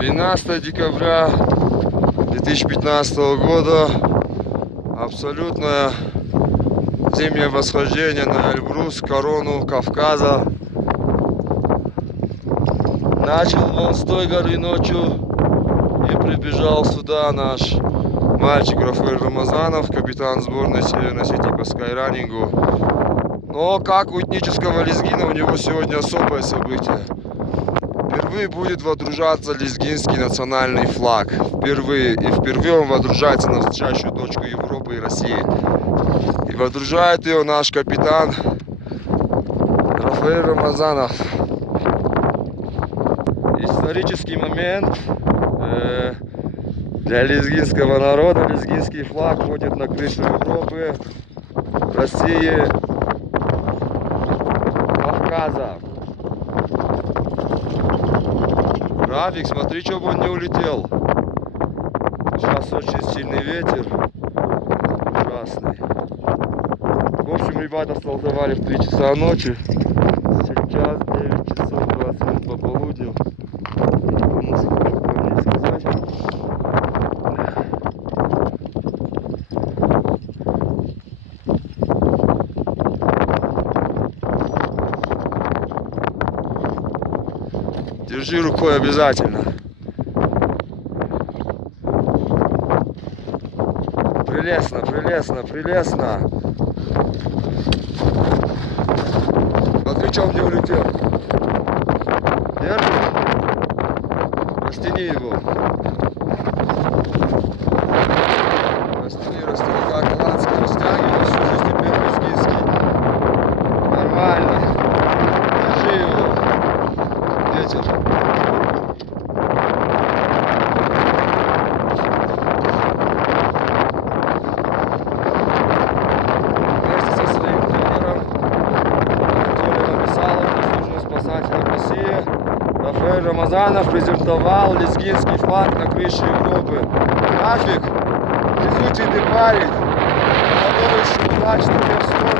12 декабря 2015 года. Абсолютное зимнее восхождение на Эльбрус, корону Кавказа. Начал он с той горы ночью и прибежал сюда наш мальчик Рафаэль Рамазанов, капитан сборной Северной Осетии по скайранингу. Но как у этнического лезгина у него сегодня особое событие. Впервые будет водружаться лезгинский национальный флаг. Впервые. И впервые он водружается на высочайшую точку Европы и России. И водружает ее наш капитан Рафаэль Рамазанов. Исторический момент для лезгинского народа. Лезгинский флаг ходит на крышу Европы, России, Кавказа. Рафик, смотри, чтобы он не улетел. Сейчас очень сильный ветер. Ужасный. В общем, ребята стартовали в 3 часа ночи. Сейчас 9 часов 20 минут по полудню. Держи рукой обязательно. Прелестно, прелестно, прелестно. Смотри, что он не улетел. Держишь? Растяни его. Растяни, растяни, как голландский растягивай, всю жизнь теперь лезгинский. Нормально. Держи его. Ветер. Вместе со своим тренером Анатолием Абисаловым, заслуженным спасателем России, Рафаэль Рамазанов презентовал лезгинский флаг на крыше Европы. Рафик, везучий ты парень, который удачно